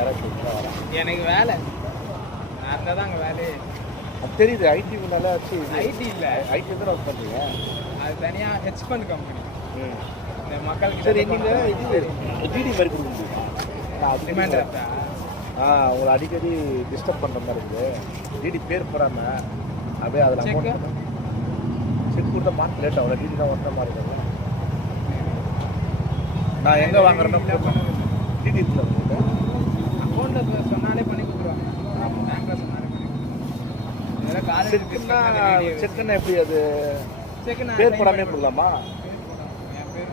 யாராச்சும் வரேன். எனக்கு வேலை அங்கே தான் அங்கே வேலையே. அது தெரியுது. ஐடி நல்லா வச்சு ஐடி இல்லை, ஐடி தான் ஒர்க் பண்ணுறீங்க. அது தனியாக ஹெச் ஃபண்ட் கம்பெனி. இந்த மக்களுக்கு சரி, நீங்கள் இது டிடி மாதிரி கொடுக்க முடியுமா? டிமாண்ட் உங்களை அடிக்கடி டிஸ்டர்ப் பண்ணுற மாதிரி இருக்குது. டிடி பேர் போடாமல் அப்படியே அதில் செக் கொடுத்தா மார்க் லேட் ஆகும். டிடி தான் ஒன்ற மாதிரி இருக்கும். நான் எங்கே வாங்குறேன்னா டிடி இல்லை அக்கௌண்ட்டை சொன்னாலே பண்ணி கொடுத்துருவாங்க. பேங்க்கில் சொன்னாலே பண்ணி இதெல்லாம் காலேஜ் செக்குன்னா எப்படி அது செக்குன்னா பேர் போடாமே போடலாமா? என் பேர்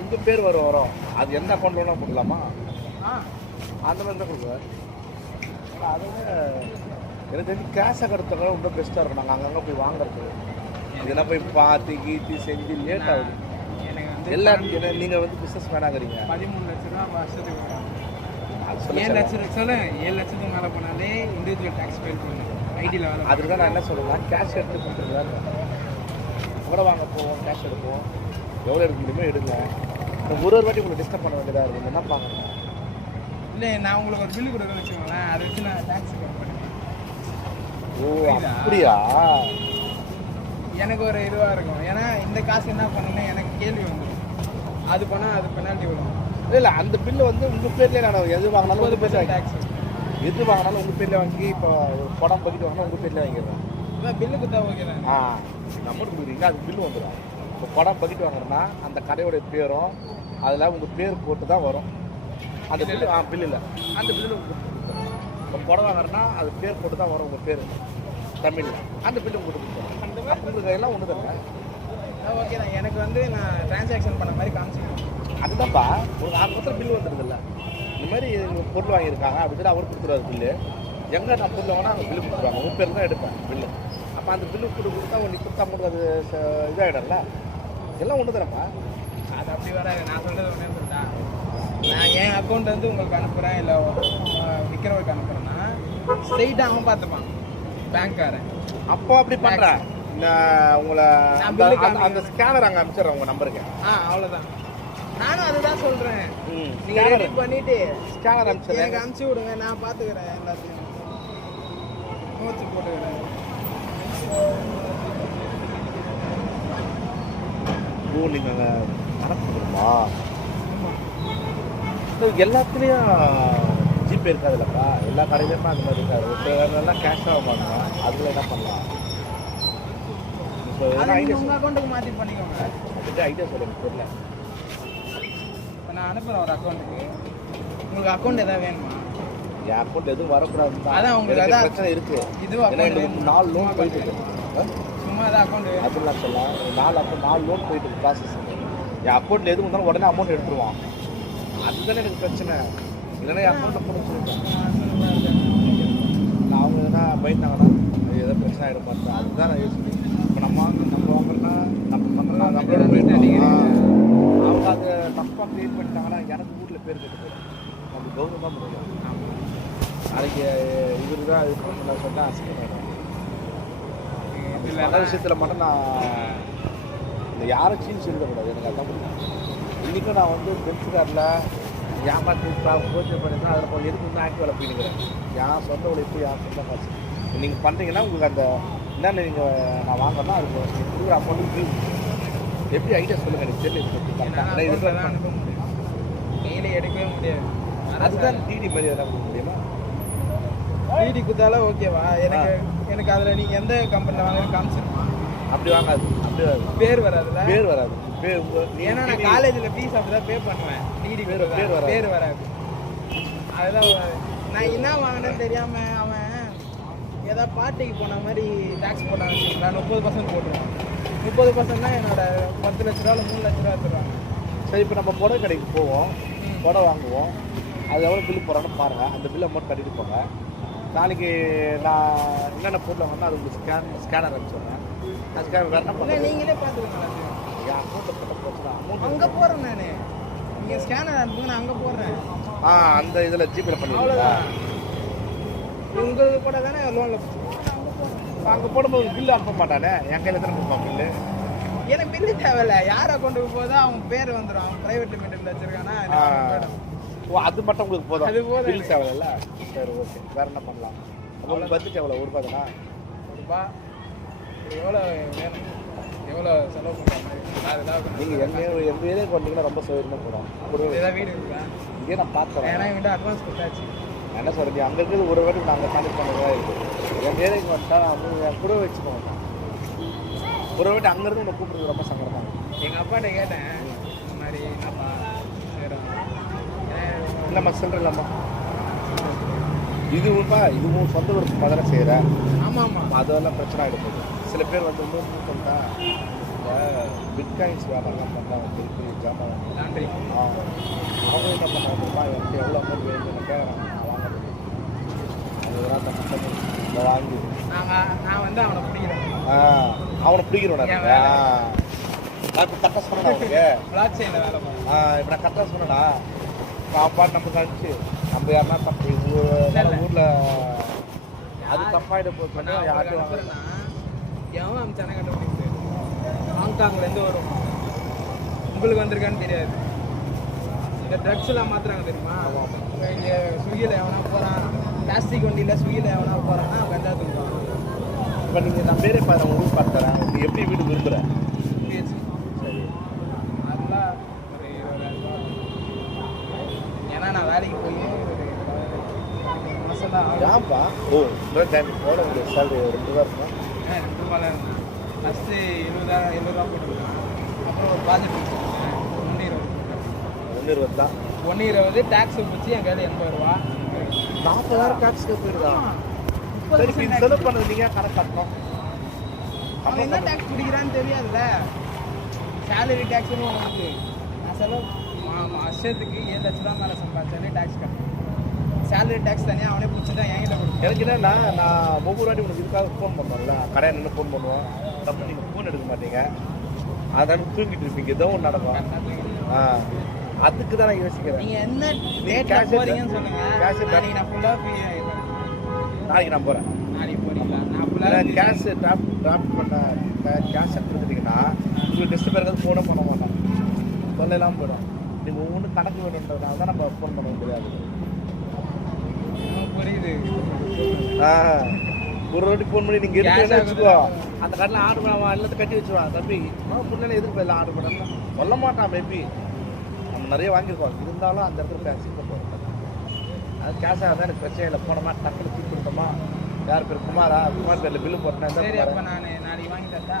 உங்கள் பேர் வரும். அது எந்த அக்கௌண்ட் வேணால் போடலாமா? அந்த மாதிரி தான் கொடுக்குவேன். அதோட எனக்கு தெரிஞ்சு கேஷாக எடுத்தவங்க ரொம்ப பெஸ்ட்டாக இருக்கும். நாங்கள் அங்கங்கே போய் வாங்குறது இதெல்லாம் போய் பார்த்து கீத்தி செஞ்சு லேட் ஆகுது. எனக்கு வந்து எல்லாரும் நீங்கள் வந்து பிஸ்னஸ் மேனாகிறீங்க. 13 லட்ச ரூபா வருஷத்துக்கு வரும். அது 7 லட்சத்துக்கு மேலே போனாலே இண்டிவிஜுவல் டேக்ஸ் ஃபைல் பண்ணணும். ஐடியில் வேலை அதுக்கு தான் நான் என்ன சொல்லுவேன், கேஷ் எடுத்து கொடுத்துருவேன். கூட வாங்க போவோம், கேஷ் எடுப்போம், எவ்வளோ எடுக்க முடியுமோ எடுங்க. ஒரு வாட்டி உங்களை டிஸ்டர்ப் பண்ண வேண்டியதாக இருக்கும். என்ன பார்க்கணும் இல்லை, நான் உங்களுக்கு ஒரு பில்லு கொடுக்குறேன்னு வச்சுக்கோங்களேன், அதை வச்சு நான் டேக்ஸ் கட் பண்ணுவேன். ஓ அப்படியா? எனக்கு ஒரு இதுவாக இருக்கும். ஏன்னா இந்த காசு என்ன பண்ணுன்னா எனக்கு கேள்வி வந்துடும். அது பண்ணால் அது பெனால்ட்டி வரும். இல்லை அந்த பில்லு வந்து உங்கள் பேர்லேயே நான் எது வாங்கினாலும் உங்கள் பேர் டேக்ஸ் எது வாங்கினாலும் உங்கள் பேரில் வாங்கி இப்போ ஒரு படம் பக்கிட்டு வாங்கினா உங்கள் பேரில் வாங்கிடுறேன். இப்போ பில்லு கொடுத்தா ஓகே தான். நம்பர் கொடுக்குறீங்க, அது பில்லு வந்துடும். இப்போ படம் பக்கிட்டு வாங்குறேன்னா அந்த கடையோடைய பேரும் அதில் உங்கள் பேர் போட்டு தான் வரும். அந்த பில்லு பில்லு இல்லை, அந்த பில்லு இப்போ படம் வாங்குறேன்னா அது பேர் போட்டு தான் வரும் உங்கள் பேர் தமிழில். அந்த பில்லு உங்களுக்கு கொடுத்துருவோம். உங்களுக்கு எல்லாம் ஒன்று தானே? ஓகே தான். எனக்கு வந்து நான் டிரான்சாக்ஷன் பண்ண மாதிரி காமிச்சிக்கணும். அதுதான்ப்பா உங்களுக்கு 6 பில்லு வந்துடுதில்ல. இந்த மாதிரி பொருள் வாங்கியிருக்காங்க அப்படின்னு அவர் கொடுத்துருவாரு பில்லு. எங்கே நான் பொருள் வாங்கினா அவங்க பில்லு கொடுத்துருவாங்க. உங்கள் பேர் தான் எடுப்பேன் பில்லு. அப்போ அந்த பில்லு கொடுத்தா ஒன்று கொடுத்தா மட்டும் அது இதாகிடும்ல. எல்லாம் ஒன்று தானேப்பா. அது அப்படி வராது. நான் சொல்கிறது ஒன்றே சொல்லிட்டா, நான் என் அக்கௌண்ட் வந்து உங்களுக்கு அனுப்புகிறேன் இல்லை விற்கிறவருக்கு அனுப்புகிறேன்னா ஸ்ட்ரெயிட்டாக அவன் பார்த்துப்பான் பேங்க்காரன். அப்போ அப்படி பண்ணுறேன். உங்களை அந்த ஸ்கேனர் அங்கே அனுப்பிச்சிடுறேன் உங்கள் நம்பருக்கு. அவ்வளோதான். நானும் அதுதான் சொல்கிறேன். நீங்கள் ரெடி பண்ணிவிட்டு ஸ்கேனர் அனுப்பிச்சிடுறேன், எனக்கு அனுப்பிச்சி விடுங்க, நான் பார்த்துக்கிறேன். எல்லாத்தையும் நோட்ஸ் போட்டுக்கிறேன். ஓ நீங்கள் நடத்துமா? எல்லாத்துலேயும் ஜிபே இருக்காதுல்லப்பா. எல்லா கடையிலையுமே அந்த மாதிரி இருக்காது. இப்போ எல்லாம் கேஷ் ஆக மாட்டோம். அதில் என்ன பண்ணலாம்? இப்போ உங்கள் அக்கௌண்ட்டுக்கு மாற்றி பண்ணிக்கோங்க. அதுக்கு ஐடியா சொல்லுங்கள். தெரியல. இப்போ நான் அனுப்புகிறேன் ஒரு அக்கௌண்ட்டுக்கு. உங்களுக்கு அக்கௌண்ட் எதாவது வேணுமா? என் அக்கௌண்ட் எதுவும் வரக்கூடாது. அதான் உங்களுக்கு அதான் பிரச்சனை இருக்குது. இது அக்கௌண்ட் 4 லோன் போயிட்டு இருக்கு. சும்மா தான் அக்கௌண்ட் வேணும் அப்படிலாம் சொல்லலாம். 4 லோன் போயிட்டு இருக்கு ப்ராசஸ். என் அக்கௌண்ட்டில் எதுவும் இருந்தாலும் உடனே அமௌண்ட் எடுத்துருவான். அதுதானே எனக்கு பிரச்சனை. இல்லைன்னா என் அக்கௌண்ட்டில் போட சொல்லிட்டேன். நான் அவங்க எதனா பயந்தாங்கன்னா ஏதோ பிரச்சனை ஆகிட மாட்டேன். அதுதான் நான் யோசிக்கிறேன். இப்போ நம்ம வாங்கினா நம்ம பண்ணலாம். நம்மளோட போயிட்டு அவங்க அதை தப்பாக க்ரியேட் பண்ணிட்டாங்கன்னா எனக்கு ஊரில் பேர் கெட்டு நம்ம கௌரவமாக முடியும். நாளைக்கு இவர் தான் இது பண்ண சொன்னால் அசிங்கமாயிடும். நல்ல விஷயத்தில் மட்டும் நான் இந்த யாரும் சீன்ஸ் இருக்கக்கூடாது. எனக்கு அதான் பிடிக்கும். இன்றைக்கும் நான் வந்து பென்ஸ் காரில் ஏமாற்றி கோச்சை பண்ணியிருந்தேன். அதில் கொஞ்சம் எதுக்கு வந்து ஆக்டிவ் வேலை போயிடுக்கிறேன். என் சொந்த உழைப்பு, என் சொந்த காசு. நீங்கள் பண்ணுறீங்கன்னா உங்களுக்கு அந்த என்னென்ன நீங்கள் நான் வாங்கினா அதுக்கு நீங்கள் கொடுக்குற அமௌண்ட்டு எப்படி ஐடியா சொல்லுங்கள். எனக்கு தெரியல. அனுப்ப முடியும், கையில் எடுக்கவே முடியாது. அதுதான் டிடி மாதிரி எதனா கொடுக்க முடியுமா? டிடி கொடுத்தாலும் ஓகேவா? எனக்கு அதில் நீங்கள் எந்த கம்பெனியில் வாங்குறது காமிச்சிருமா? அப்படி வாங்காது. அப்படி பேர் வராதுல்ல? பேர் வராது. ஏன்னா நான் காலேஜில் ஃபீஸ் அப்படி தான் பே பண்ணுவேன். டிடி பேர் வராது. அதுதான் நான் என்ன வாங்கினேன்னு தெரியாமல் அவன் ஏதாவது பார்ட்டிக்கு போன மாதிரி டேக்ஸ் போட்டாங்க வச்சுக்கலாம். 30% போட்டுருவான். 30%னா என்னோட 10 லட்ச ரூபா 3 லட்ச ரூபா எடுத்துருவாங்க. சரி, இப்போ நம்ம புடவை கடைக்கு போவோம், புடவை வாங்குவோம். அது எவ்வளோ பில்லு போகிறான்னு பாருங்கள். அந்த பில்லை மட்டும் கட்டிட்டு போங்க. நாளைக்கு நான் என்னென்ன பொருள் வாங்கினா அது உங்களுக்கு ஸ்கேனர் அனுப்பிச்சுடுறேன். நான் ஸ்கேனர் வேறு என்ன பண்ணுறேன்? நீங்களே பார்த்துக்கோங்க. என் அக்கௌண்ட்டில் போட்ட பிரச்சனை அங்கே போகிறேன் நான். நீங்கள் ஸ்கேனர் அனுப்புங்க, நான் அங்கே போடுறேன். அந்த இதில் ஜிபேல பண்ணுவீங்களா? அவ்வளோதான். உங்களுக்கு கூட தானே லோனில் அங்கே போடும்போது பில்லு அனுப்ப மாட்டானே. என் கையில் தானே கொடுப்பான் பில்லு. எனக்கு பில்லு தேவையில்ல. யார் அக்கௌண்ட்டுக்கு போதோ அவன் பேர் வந்துடும். அவன் ப்ரைவேட் லிமிட்டெடில் வச்சுருக்கானா ஓ அது மட்டும் உங்களுக்கு போதும். அது போதும். பில் தேவையில்ல. சரி ஓகே. வேற என்ன பண்ணலாம்? உங்களுக்கு பட்ஜெட் எவ்வளோ? ஒரு ரூபா தானா? ரூபா எவ்வளோ வேணும், எவ்வளோ செலவு பண்ணுற மாதிரி அதுதான். நீங்கள் எங்கள் ஏரியாவுக்கு வந்தீங்கன்னா ரொம்ப சௌகரியமாக போகிறோம். ஒரு ஏதாவது வீடு இருக்கா? இதே நான் பார்க்குறேன். ஏன்னா என்கிட்ட அட்வான்ஸ் கொடுத்தாச்சு. நான் என்ன சொல்கிறேன், அங்கே இருக்கிறது ஒரு வாட்டி நாங்கள் கான்டெக்ட் பண்ணுறதா இருக்குது. எங்கள் ஏரியாவுக்கு வந்துட்டா அவங்க என் கூட வச்சுக்க மாட்டேன். ஒரு வாட்டி அங்கேருந்து உன்னை கூப்பிடுறது ரொம்ப சங்கடமாக இருக்கும். எங்கள் அப்பாட்ட கேட்டேன் இந்த மாதிரி என்னப்பா செய்கிறோம் இல்லைம்மா சில்லற இல்லைம்மா, இது உண்மை, இதுவும் சொந்த விருப்பமாக தானே செய்கிறேன். ஆமாம் ஆமாம். அதெல்லாம் பிரச்சனை ஆகிடுது. சில பேர் வந்து இன்னொன்று சொல்லிட்டா இந்த பிட்காயின்ஸ் வியாபாரம்லாம் பண்ணுறாங்க, பெரிய பெரிய ஜாமான். நன்றி. அவங்க என்ன பண்ணுறாங்கம்மா, எனக்கு எவ்வளோ அமௌண்ட் வேணும்னு கேட்குறாங்க. நான் வாங்குறது அதெல்லாம் நம்ம வாங்கி நான் வந்து அவனை பிடிக்கிறேன். அவனை பிடிக்கிறோம். நான் இப்போ கரெக்டாக சொன்னேன் அவனுக்கு. பிளாக் செயினில் வேலை பண்ணுறேன். இப்போ நான் கரெக்டாக சொன்னேன்னா சாப்பாடு நம்ம கழிச்சு நம்ம யாருன்னா தப்பு ஊரில் அது தப்பாயிட போச்சுன்னா யார்ட்டும் வாங்குறேன்னா எவன் அமிச்சானே கண்டுபிடிக்க முடியாது. ஹாங்காங்லேருந்து வரும், உங்களுக்கு வந்திருக்கான்னு தெரியாது. இந்த ட்ரக்ஸ் எல்லாம் மாத்துறாங்க தெரியுமா? இங்கே ஸ்விக்கியில் எவனா போகிறான், பிளாஸ்டிக் வண்டியில் ஸ்விக்கியில் எவனா போகிறான்னா கஞ்சா தூக்குவான். இப்போ நீங்கள் நான் பேரே பாரு, ஊர் பார்த்து தரேன். நீ எப்படி வீடு விரும்புகிறேன்? பேச்சு சரி, அதெல்லாம் ஒரு 20,000. ஏன்னா நான் வேலைக்கு போய் ஒரு மாதம் தான் ஆகும். ஏன்பா? ஓ இன்னொரு டைம் போட உங்களுக்கு சேலரி 2 ரூபா இருக்குமா? 2 ரூபாயில் இருந்தேன். ஃபஸ்ட்டு 70 ரூபா போட்டுருக்கேன். அப்புறம் ஒரு ப்ராஜெக்ட் வச்சுருக்கேன் 120 தான். 120 டேக்ஸ் பிடிச்சி என் கையில் 80 ரூபா. 40,000 டேக்ஸ்க்கு போயிடுதா? சரி, இப்போ இது செலவு பண்ணது நீங்கள் கணக்கு கட்டணும். அவன் என்ன டேக்ஸ் பிடிக்கிறான்னு தெரியாதுல்ல. சேலரி டேக்ஸ்னு ஒன்று. நான் செலவு வருஷத்துக்கு 7 லட்ச ரூபா மேலே சம்பாதிச்சாலே டேக்ஸ் கட்டணும். சேலரி டேக்ஸ் தனியாக அவனே பிடிச்சி தான் என்கிட்ட கொடுக்கும். எனக்கு என்னன்னா, நான் ஒவ்வொரு வாட்டி உனக்கு இதுக்காக ஃபோன் பண்ணுவோம்ல, கடையில் நின்று ஃபோன் பண்ணுவோம். தப்பு நீங்கள் ஃபோன் எடுக்க மாட்டீங்க, அதான் தூங்கிட்டு இருப்பீங்க. ஏதோ ஒன்று நடக்கும். அதுக்கு தான் நான் யோசிக்கிறேன். நீங்கள் என்ன டேட்டில் cash போகிறீங்கன்னு சொல்லுங்கள். cash நாளைக்கு நான் ஃபுல்லாக ஃப்ரீ ஆகிடுவேன். நாளைக்கு நான் போகிறேன். நாளைக்கு போகிறீங்களா? நான் ஃபுல்லாக கேஷ் ட்ராப் பண்ண கேஷ் எடுத்துக்கிட்டிங்கன்னா உங்களுக்கு டெஸ்ட் பேருக்கு ஃபோனே பண்ண மாட்டோம், சொல்லலாம் போயிடும். நீங்கள் ஒவ்வொன்றும் கணக்கு வேணுன்றதுனால தான் நம்ம ஃபோன் பண்ண முடியாது. புரியுது. ஒரு வாட்டி ஃபோன் பண்ணி நீங்கள் எடுத்து வச்சுக்கோ, அந்த கடையில் ஆர்டர் பண்ண எல்லாத்தையும் கட்டி வச்சுருவான். தம்பி பிள்ளைல எதுக்கு போயிடல ஆர்டர் பண்ணலாம் சொல்ல மாட்டான். மேபி நம்ம நிறைய வாங்கியிருக்கோம், இருந்தாலும் அந்த இடத்துல பேசிட்டு போகிறோம். அது கேஷாக இருந்தால் எனக்கு பிரச்சனை இல்லை. போனோமா டக்குனு தூக்கி கொடுத்தோமா, யார் பேர் குமாரா, குமார் பேரில் பில்லு போட்டேன். சரி, அப்போ நான் நாளைக்கு வாங்கி தரட்டா?